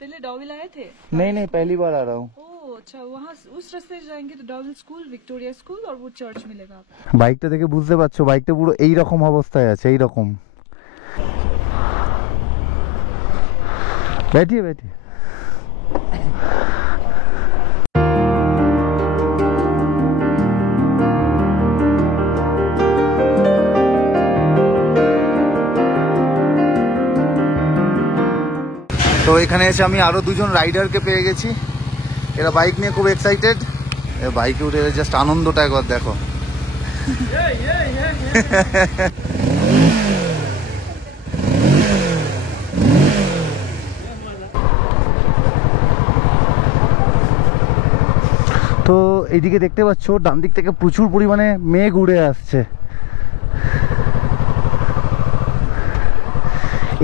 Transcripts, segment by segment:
पहले डॉविल आए थे? नहीं नहीं, पहली बार आ रहा हूँ। ओह अच्छा, वहाँ उस रास्ते से जाएंगे तो डॉविल स्कूल, विक्टोरिया स्कूल और वो चर्च मिलेगा। বাইকটা দেখে বুঝতে পারছো বাইকটা পুরো এই রকম অবস্থায় আছে, এই রকম। बैठिए बैठिए। তো এখানে এসে আমি আরো দুজন রাইডারকে পেয়ে গেছি। এরা বাইক নিয়ে খুব এক্সাইটেড। বাইকে উঠে জাস্ট আনন্দটা একবার দেখো। তো এইদিকে দেখতে পাচ্ছ ডান দিক থেকে প্রচুর পরিমাণে মেঘ উড়ে আসছে।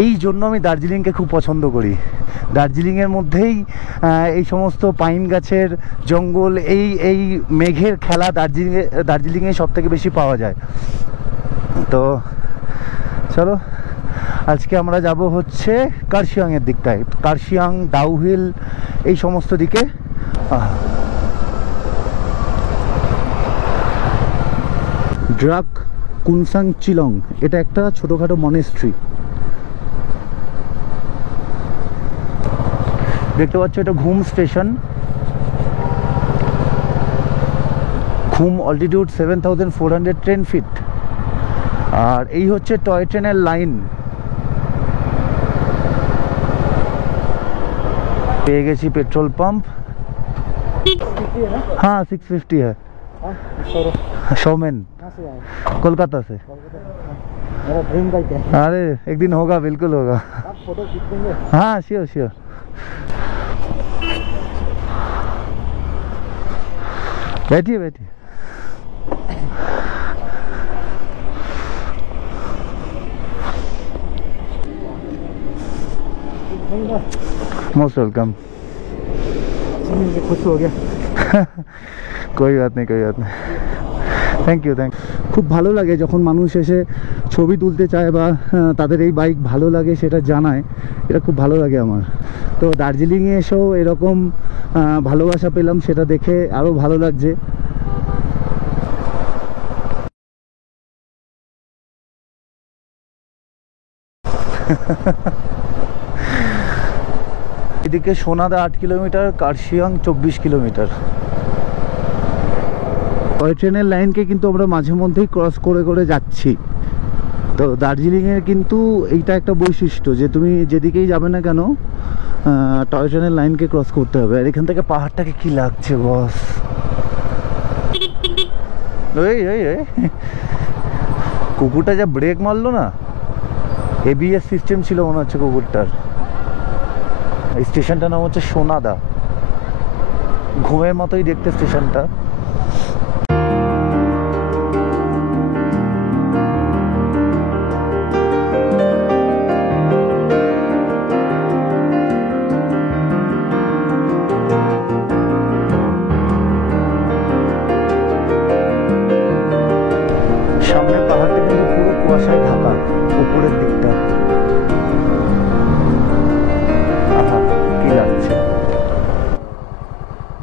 এই জন্য আমি দার্জিলিংকে খুব পছন্দ করি। দার্জিলিংয়ের মধ্যেই এই সমস্ত পাইন গাছের জঙ্গল, এই মেঘের খেলা দার্জিলিংয়ে সব থেকে বেশি পাওয়া যায়। তো চলো আজকে আমরা যাব হচ্ছে কার্শিয়াংয়ের দিকটায়। কার্শিয়াং, ডাউহিল এই সমস্ত দিকে। ড্রাক কুনসাং চিলং, এটা একটা ছোটোখাটো মনেস্ট্রি। দেখতে পাচ্ছ এটা ঘুম স্টেশন। ঘুম অল্টিটিউড 7410 ফিট। আর এই হচ্ছে টয় ট্রেনের লাইন। পেয়ে গেছি পেট্রোল পাম্প। हाँ 650 है। शोमेन कोलकाता से। मेरा ड्रीम बाइक है। अरे एक दिन होगा, बिल्कुल होगा। आप फोटो खींच देंगे? हाँ श्योर श्योर। बैठिए बैठिए। Most welcome. खुश हो गया। कोई बात नहीं, कोई बात नहीं। Thank you thank. খুব ভালো লাগে যখন মানুষ এসে ছবি তুলতে চায় বা তাদের এই বাইক ভালো লাগে সেটা জানায়, এটা খুব ভালো লাগে আমার। তো দার্জিলিংয়ে এসেও এরকম ভালোবাসা পেলাম, সেটা দেখে আরও ভালো লাগছে। এদিকে সোনাদা 8 কিলোমিটার, কার্শিয়াং 24 কিলোমিটার। টয় ট্রেনের লাইনকে কিন্তু আমরা মাঝে মধ্যেই ক্রস করে করে যাচ্ছি। তো দার্জিলিংয়ের কিন্তু এইটা একটা বৈশিষ্ট্য যে তুমি যেদিকেই যাবে না কেন টয় ট্রেনের লাইনকে ক্রস করতে হবে। আর এখান থেকে পাহাড়টাকে কি লাগছে বস। কুকুরটা যা ব্রেক মারলো না, এবিএস সিস্টেম ছিল মনে হচ্ছে কুকুরটার। এই স্টেশনটার নাম হচ্ছে সোনাদা। ঘুমের মতোই দেখতে স্টেশনটা। সামনে পাহাড়টা কিন্তু পুরো কুয়াশায় ঢাকা উপরের দিকটা। আহা কি লাগছে।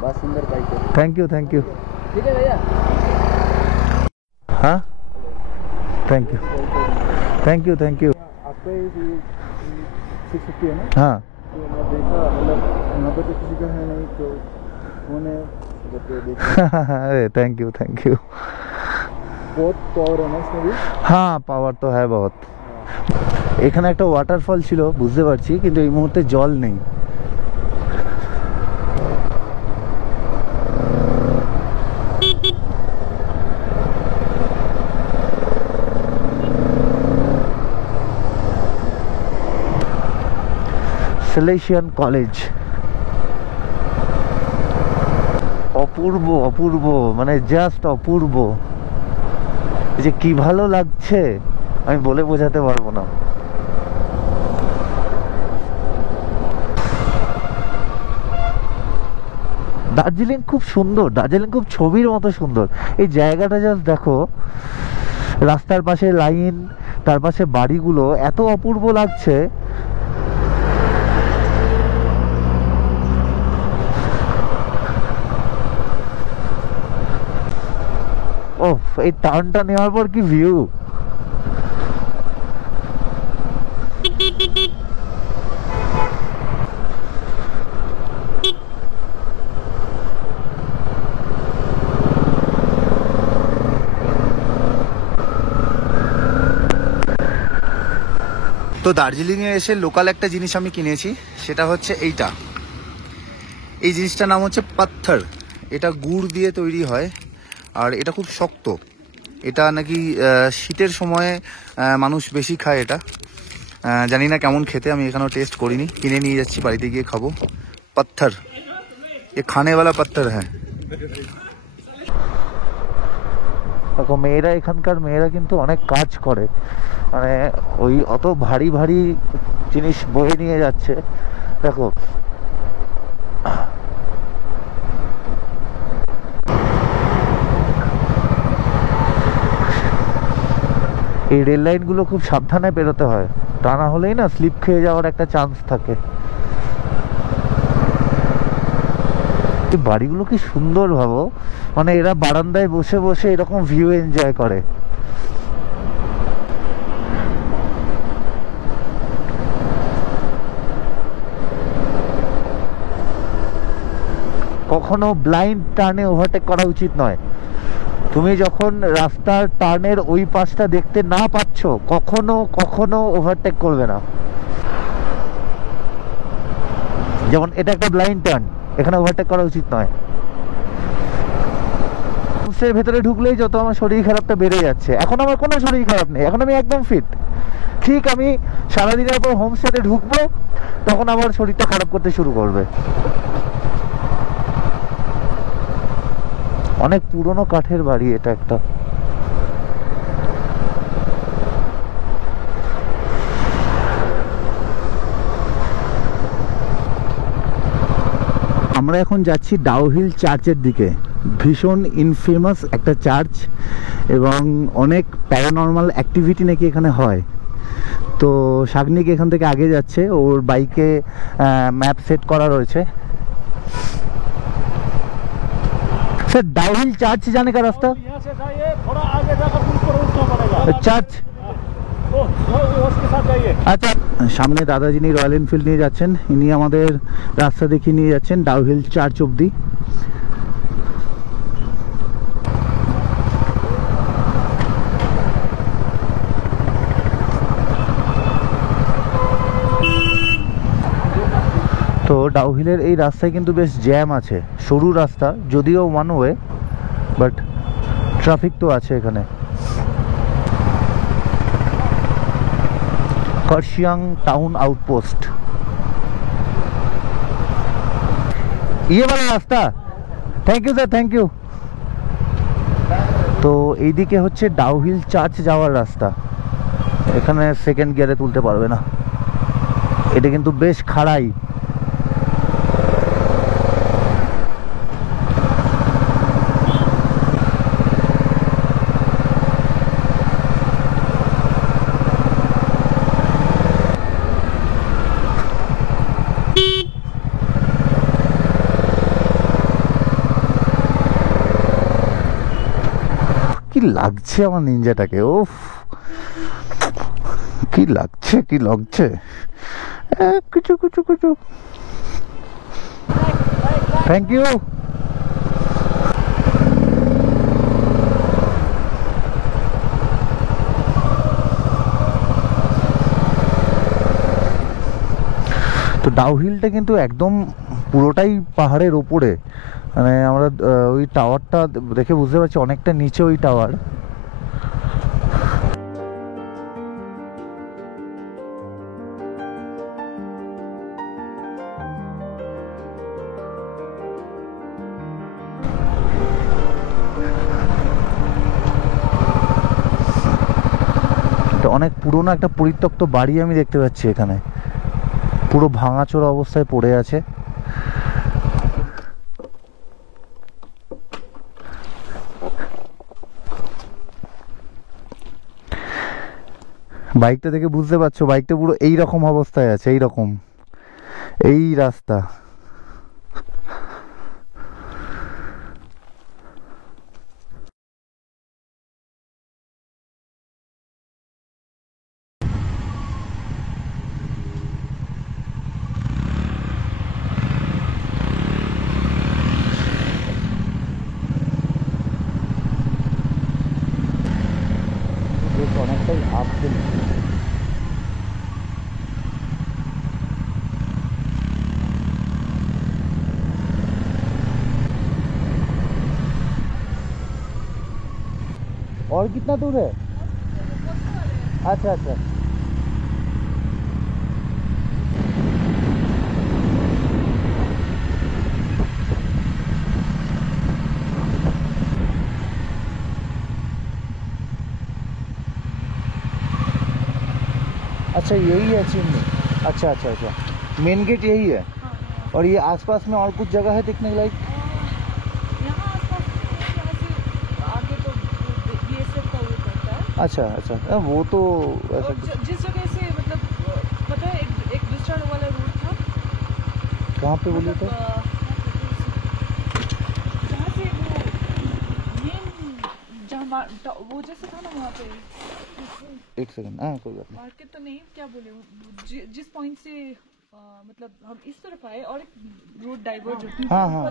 बहुत सुंदर बाइक है। Thank you thank you. ठीक है भैया। हाँ thank you thank you thank you. आपका 650 है ना? हाँ तो मैं देखा, मतलब यहाँ पे तो किसी का है नहीं, तो उन्होंने देखा। अरे थैंक यू थैंक यू। बहुत पावर है ना इसमें भी? हाँ पाওয়ার তো হ্যাঁ বহুত। এখানে একটা ওয়াটারফল ছিল বুঝতে পারছি, কিন্তু এই মুহূর্তে জল নেই। সেলেশিয়ান কলেজ। অপূর্ব অপূর্ব, মানে জাস্ট অপূর্ব। এই যে কি ভালো লাগছে আমি বলে বোঝাতে পারবো না। দার্জিলিং খুব সুন্দর, দার্জিলিং খুব ছবির মতো সুন্দর। এই জায়গাটা জাস্ট দেখো, রাস্তার পাশে লাইন, তার পাশে বাড়িগুলো, এত অপূর্ব লাগছে। এই টার্নটা নেওয়ার পর কি ভিউ! তো দার্জিলিংয়ে এসে লোকাল একটা জিনিস আমি কিনেছি, সেটা হচ্ছে এইটা। এই জিনিসটার নাম হচ্ছে পাথর। এটা গুড় দিয়ে তৈরি হয় আর এটা খুব শক্ত। এটা নাকি শীতের সময়ে মানুষ বেশি খায় এটা। জানি না কেমন খেতে, আমি এখানেও টেস্ট করিনি, কিনে নিয়ে যাচ্ছি, বাড়িতে গিয়ে খাবো। পাথর, এ খানে वाला পাথর হ্যাঁ। দেখো মেয়েরা, এখানকার মেয়েরা কিন্তু অনেক কাজ করে, মানে ওই অত ভারী ভারী জিনিস বয়ে নিয়ে যাচ্ছে। দেখো এই রেল লাইনগুলো খুব সাবধানে পেরোতে হয়, তা না হলেই না স্লিপ খেয়ে যাওয়ার একটা চান্স থাকে। এই বাড়িগুলো কি সুন্দর ভাবো, মানে এরা বারান্দায় বসে বসে এরকম ভিউ এনজয় করে। কখনো ব্লাইন্ড টার্নে ওভারটেক করা উচিত নয়। তুমি যখন রাস্তার টার্নের ওই পাশটা দেখতে না পাচ্ছ, কখনো কখনো ওভারটেক করবে না। যেমন এটা একটা ব্লাইন্ড টার্ন, এখানে ওভারটেক করা উচিত নয়। হোমস্টের ভেতরে ঢুকলেই যত আমার শরীর খারাপটা বেড়ে যাচ্ছে। এখন আমার কোনো শরীর খারাপ নেই, এখন আমি একদম ফিট। ঠিক আমি সারাদিনের পর হোমস্টেতে ঢুকবো, তখন আমার শরীরটা খারাপ করতে শুরু করবে। অনেক পুরনো কাঠের বাড়ি এটা একটা। আমরা এখন যাচ্ছি ডাউহিল চার্চের দিকে। ভীষণ ইনফেমাস একটা চার্চ এবং অনেক প্যারানর্মাল অ্যাক্টিভিটি নাকি এখানে হয়। তো শাগনিক এখান থেকে আগে যাচ্ছে, ওর বাইকে ম্যাপ সেট করা রয়েছে। सर डाउहिल चर्च जाने का रास्ता? यहाँ से जाइए, थोड़ा आगे जाकर ऊपर उठना पड़ेगा। চার্চ उसके साथ जाइए। আচ্ছা, সামনে দাদা যিনি রয়্যাল এনফিল্ড নিয়ে যাচ্ছেন, ইনি আমাদের রাস্তা দেখিয়ে নিয়ে যাচ্ছেন ডাউহিল চার্চ অবধি। তো ডাউহিলের এই রাস্তায় কিন্তু বেশ জ্যাম আছে, সরু রাস্তা যদিও ওয়ান ওয়ে, বাট ট্রাফিক তো আছে এখানে। কার্শিয়াং টাউন আউটপোস্ট, ये वाला রাস্তা। Thank you sir, thank you. তো এইদিকে হচ্ছে ডাউহিল চার্চ যাওয়ার রাস্তা। এখানে সেকেন্ড গিয়ারে তুলতে পারবে না, এটা কিন্তু বেশ খাড়াই। কি লাগছে আমার নিনজাটাকে, ওফ কি লাগছে, কি লাগছে। কিছু কিছু কিছু, থ্যাংক ইউ। তো ডাউহিলটা কিন্তু একদম পুরোটাই পাহাড়ের ওপরে, মানে আমরা ওই টাওয়ারটা দেখে বুঝতে পারছি অনেকটা নিচে ওই টাওয়ার। অনেক পুরোনো একটা পরিত্যক্ত বাড়ি আমি দেখতে পাচ্ছি এখানে, পুরো ভাঙাচোরা অবস্থায় পড়ে আছে। বাইকটা দেখে বুঝতে পারছো, বাইকটা পুরো এইরকম অবস্থায় আছে, এইরকম এই রাস্তা। और कितना दूर है? अच्छा अच्छा। अच्छा यही है चिमनी। अच्छा अच्छा अच्छा, मेन गेट यही है। हाँ, और ये आसपास में और कुछ जगह है देखने लायक? यहाँ आसपास यहाँ से आगे तो BSF का वो करता है। अच्छा अच्छा, वो तो ऐसा और कुछ। जिस जगह से मतलब पता है एक दूसरा वाला रूट था। कहाँ पे बोलिए तो? जहाँ से वो मेन जहाँ वो जैसे था ना वहाँ पे। एक सेकंड, हाँ कोई बात नहीं। मार्केट तो नहीं, क्या बोले जिस पॉइंट से मतलब हम इस तरफ आए और एक रोड डाइवर्ट होती है। हाँ हाँ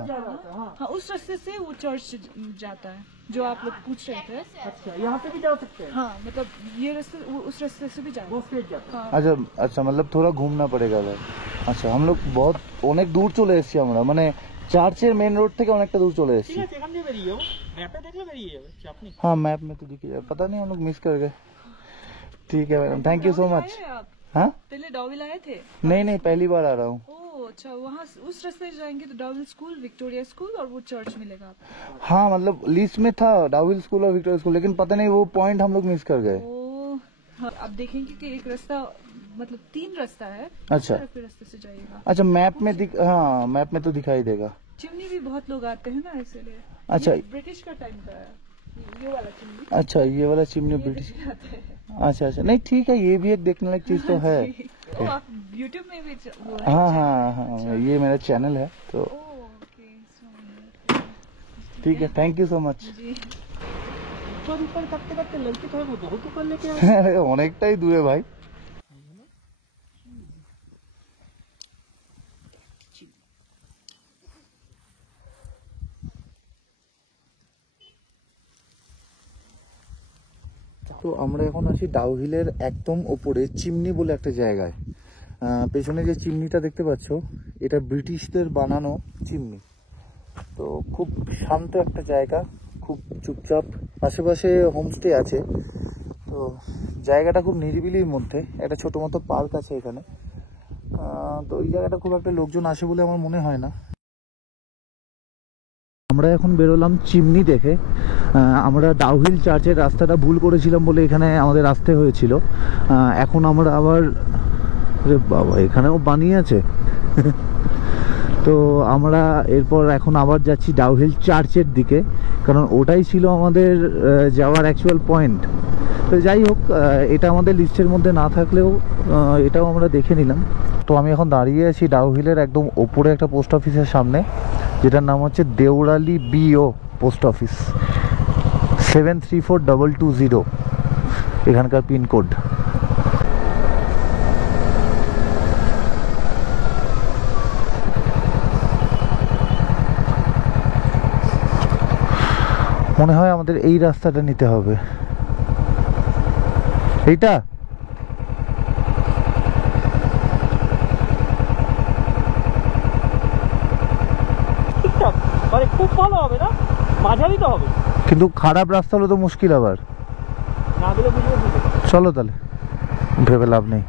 हाँ, उस रास्ते से वो चर्च जाता है जो आप लोग पूछ रहे थे। अच्छा यहाँ पे भी जा सकते हैं? हाँ, मतलब ये रास्ते उस रास्ते से भी जाता वो है। स्ट्रेट जाते हैं? हाँ, अच्छा अच्छा, मतलब थोड़ा घूमना पड़ेगा भाई। अच्छा, हम लोग बहुत অনেক দূর চলে এসেছি আমরা, মানে চার্চের মেন রোড থেকে অনেকটা দূর চলে ঠিক এসেছি। আছে, এখান দিয়ে বেরিয়ে যাবো, ম্যাপে দেখলে বেরিয়ে যাবে, চাপ নেই। हाँ मैप में तो दिख ही जाए, पता नहीं हम लोग मिस कर गए। ठीक है मैडम, थैंक यू सो डॉविल मच। आए आप? हाँ पहले डॉविल आए थे? नहीं नहीं, पहली बार आ रहा हूँ। ओह अच्छा, वहाँ उस रास्ते से जाएंगे तो डॉविल स्कूल, विक्टोरिया स्कूल और वो चर्च मिलेगा आपको। हाँ मतलब लिस्ट में था डाउविल स्कूल और विक्टोरिया स्कूल, लेकिन पता नहीं वो पॉइंट हम लोग मिस कर गए। ओह हाँ, आप देखेंगे कि एक रास्ता मतलब 3 रास्ता है। अच्छा। उस तरफ के रास्ते से जाइएगा। अच्छा मैप में हाँ मैप में तो दिखाई देगा। चिमनी भी बहुत लोग आते हैं ना, इसलिए। अच्छा। ये ब्रिटिश का टाइम का है ये वाला चिमनी। अच्छा ये वाला चिमनी ये ब्रिटिश। देखने आते हैं। अच्छा अच्छा, नहीं ठीक है, ये भी एक देखने लायक चीज तो है। ओ, आप यूट्यूब में भी वो है हाँ channel? हाँ हाँ, ये मेरा चैनल है तो। ओह ओके, so ठीक है, थैंक यू सो मच। जी। ऊपर ऊपर करते करते लड़के तो वो बहुत ऊपर लेके आए। অনেকটাই দূরে ভাই। তো আমরা এখন আছি ডাউহিলের একদম ওপরে চিমনি বলে একটা জায়গায়। পেছনে যে চিমনিটা দেখতে পাচ্ছ, এটা ব্রিটিশদের বানানো চিমনি। তো খুব শান্ত একটা জায়গা, খুব চুপচাপ, আশেপাশে হোমস্টে আছে। তো জায়গাটা খুব নিরিবিলির মধ্যে, একটা ছোট মতো পার্ক আছে এখানে। তো এই জায়গাটা খুব একটা লোকজন আসে বলে আমার মনে হয় না। আমরা এখন বেরোলাম চিমনি দেখে। আমরা ডাউহিল চার্চের রাস্তাটা ভুল করেছিলাম বলে এখানে আমাদের আসতে হয়েছিল। এখন আমরা আবার, আরে বাবা এখানেও বানিয়ে আছে। তো আমরা এরপর এখন আবার যাচ্ছি ডাউহিল চার্চের দিকে, কারণ ওটাই ছিল আমাদের যাওয়ার অ্যাকচুয়াল পয়েন্ট। তো যাই হোক, এটা আমাদের লিস্টের মধ্যে না থাকলেও এটাও আমরা দেখে নিলাম। তো আমি এখন দাঁড়িয়ে আছি ডাউহিলের একদম ওপরে একটা পোস্ট অফিসের সামনে, যেটার নাম হচ্ছে দেউরালি BO পোস্ট অফিস, 734220 এখানকার পিনকোড। মনে হয় আমাদের এই রাস্তাটা নিতে হবে। এইটা ঠিকঠাক, মানে খুব ভালো হবে না, মাঝারি তো হবে। কিন্তু খারাপ রাস্তা হলে তো মুশকিল আবার। না গেলে বুঝবে। চলো তাহলে, ভেবে লাভ নেই।